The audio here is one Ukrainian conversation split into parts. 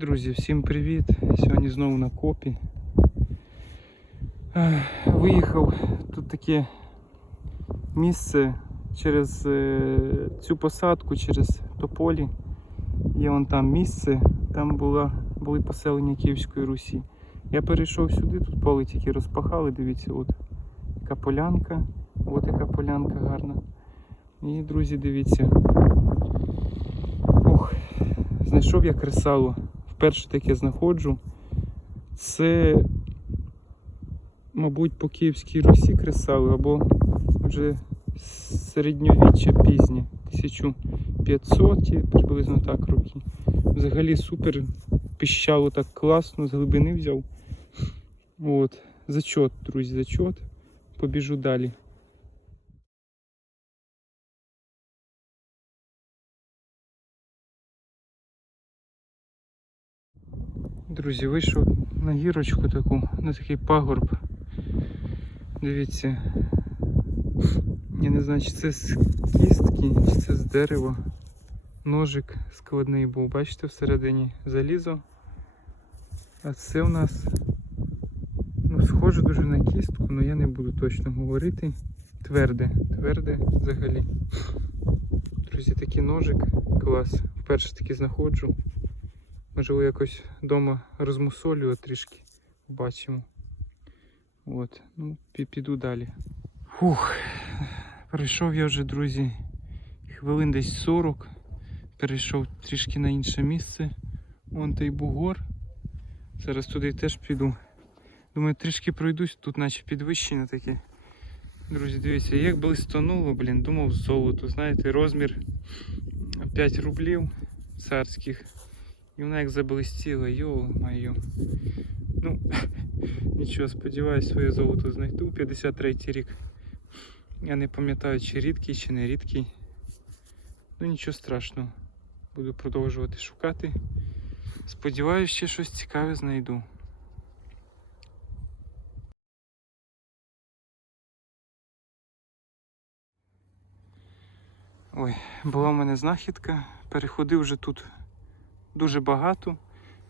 Друзі, всім привіт! Сьогодні знову на копі. Виїхав тут таке місце через е, цю посадку, через Тополі. Є вон там місце, там була, були поселення Київської Русі. Я перейшов сюди, тут поле тільки розпахали, дивіться, от яка полянка, от яка полянка гарна. І, друзі, дивіться. Ух, знайшов я кресало. Вперше таке знаходжу. Це, мабуть, по Київській Русі кресало або вже середньовіччя пізнє, 1500 приблизно так роки. Взагалі супер, піщало так класно, з глибини взяв. От, зачот, друзі, зачот. Побіжу далі. Друзі, вийшов на гірочку таку, на такий пагорб. Дивіться. Я не знаю, чи це з кістки, чи це з дерева. Ножик складний був, бачите, всередині залізо. А це у нас ну, схоже дуже на кістку, але я не буду точно говорити. Тверде, тверде взагалі. Друзі, такий ножик, клас. Вперше таки знаходжу. Можливо, якось вдома розмусолю трішки. Бачимо. От, ну, піду далі. Фух, перейшов я вже, друзі, хвилин десь 40. Перейшов трішки на інше місце. Вон той бугор. Зараз туди теж піду. Думаю, трішки пройдусь, тут наче підвищення таке. Друзі, дивіться, як блистонуло, блін, думав золото. Знаєте, розмір 5 рублів царських. І вона як заблистіла, йо моє. Ну, нічого, сподіваюсь, своє золото знайду. 53 рік. Я не пам'ятаю, чи рідкий, чи не рідкий. Ну нічого страшного. Буду продовжувати шукати. Сподіваюсь, ще щось цікаве знайду. Ой, була в мене знахідка. Переходив вже тут дуже багато.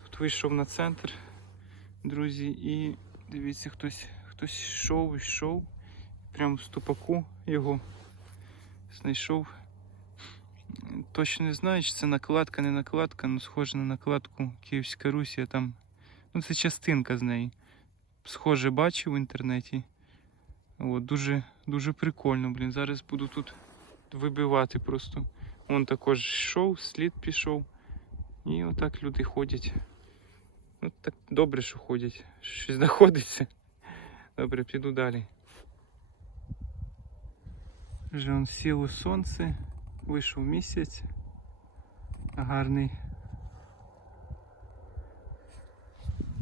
Тут вийшов на центр, друзі, і дивіться, хтось хтось йшов, йшов. Прямо в ступаку його знайшов. Точно не знаю, чи це накладка, не накладка, але схоже на накладку Київська Русія там. Ну, це частинка з неї. Схоже, бачив в інтернеті. От, дуже, дуже прикольно, блін. Зараз буду тут вибивати просто. Вон також йшов, слід пішов. І отак люди ходять. Ну так добре, що ходять. Щось знаходиться. Добре, піду далі. Вже он сіло сонце, вийшов місяць. Гарний.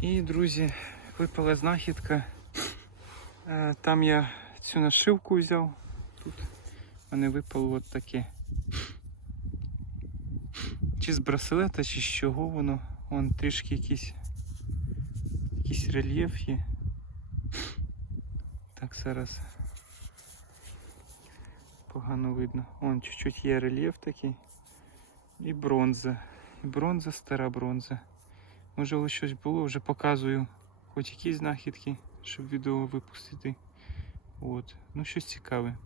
І, друзі, випала знахідка. Е, Там я цю нашивку взяв. Тут мене випало от таке. Чи з браслета, чи з чого воно. Вон трішки якийсь якийсь рельєф є. Так, зараз погано видно. Вон чуть-чуть є рельєф такий. І бронза. І бронза, стара бронза. Можливо, щось було, вже показую хоч якісь знахідки, щоб відео випустити. От. Ну, щось цікаве.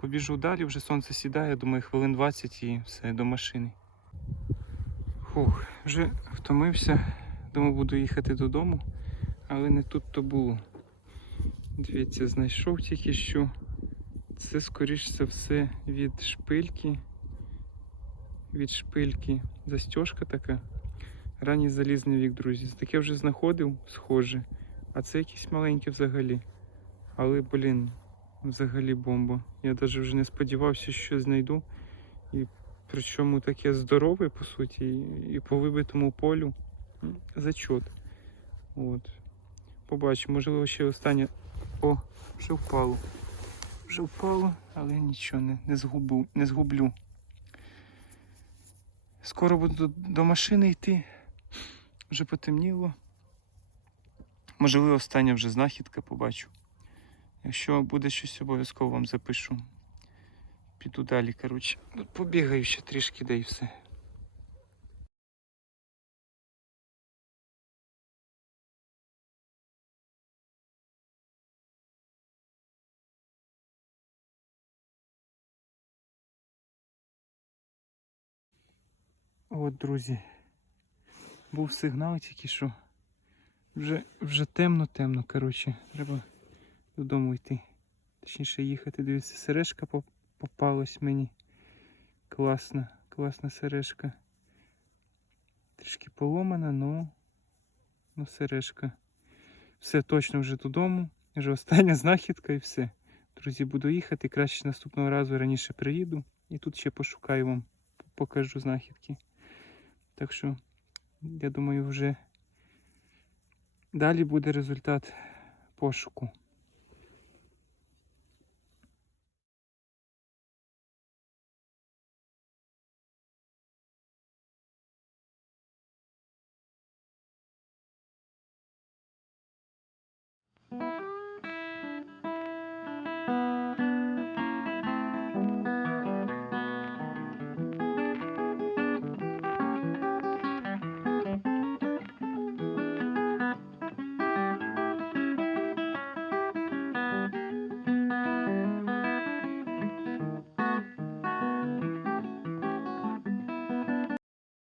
Побіжу далі, вже сонце сідає, думаю, хвилин 20 і все, до машини. Фух, вже втомився, думав, буду їхати додому, але не тут то було. Дивіться, знайшов тільки що. Це, скоріш за все, від шпильки. Від шпильки застіжка така. Ранній залізний вік, друзі. Таке вже знаходив, схоже. А це якісь маленькі взагалі. Але, блін, взагалі бомба. Я навіть вже не сподівався, що знайду. Причому таке здорове, по суті, і- по вибитому полю. Зачот. От. Побачимо, можливо, ще останнє. О, вже впало. Вже впало, але нічого не, не, згубу, не згублю. Скоро буду до, до машини йти. Вже потемніло. Можливо, остання вже знахідка побачу. Якщо буде щось, обов'язково вам запишу. Піду далі, коротше. Ну, побігаю ще трішки, да і все. От, друзі, був сигнал тільки що. Вже вже темно-темно, коротше, треба додому йти. Точніше їхати, дивіться, сережка попалась мені. Класна, класна сережка. Трішки поломана, но, но сережка. Все точно вже додому. Вже остання знахідка і все. Друзі, буду їхати. Краще наступного разу раніше приїду. І тут ще пошукаю вам, покажу знахідки. Так що, я думаю, вже далі буде результат пошуку.